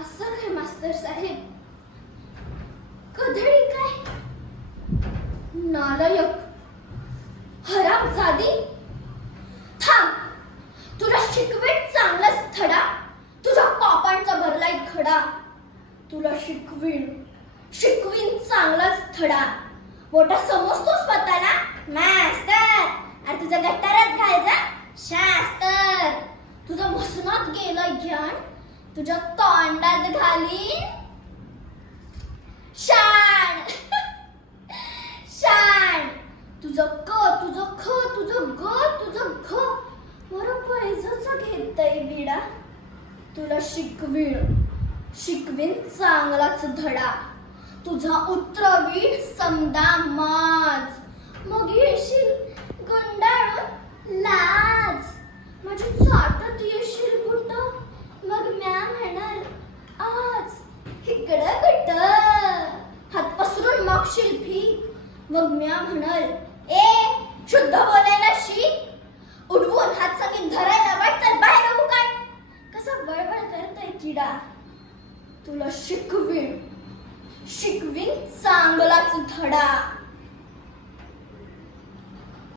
असं काय मास्तर साहेब? कधडी काय? नालायक, हरामजादी. थांब, तुला शिकवेन चांगलाच धडा. तुझ्या पापांचा भरलाय खडा. तुला शिकवीन चांगलाच धडा. मोठा समजतोस स्वतःला मास्तर? अरे तुझं गट्टारात घालजा शास्तर. तुझं मसनात गेलं ज्ञान, तुझ्या तोंडात घालीन शान. शान. तुझं ख, तुझं घ. बरं पैजाचं घेतय विडा. तुला शिकवीन चांगलाच धडा. तुझा उतरवीन समदा माज. मग येशील गुंडाळून लाज. माझी चाटत येशील बुट. मग म्या म्हणाल आज इकडं कुठं. हात पसरून मागशील भीक. मग म्या म्हणाल ए शुद्ध बोलायला शिक. उडवून हात सांगीन धरायला वाटतं बाहेर येऊ काय. कसा बळबळ करतोय किडा. तुला शिकवीन चांगलाच धडा.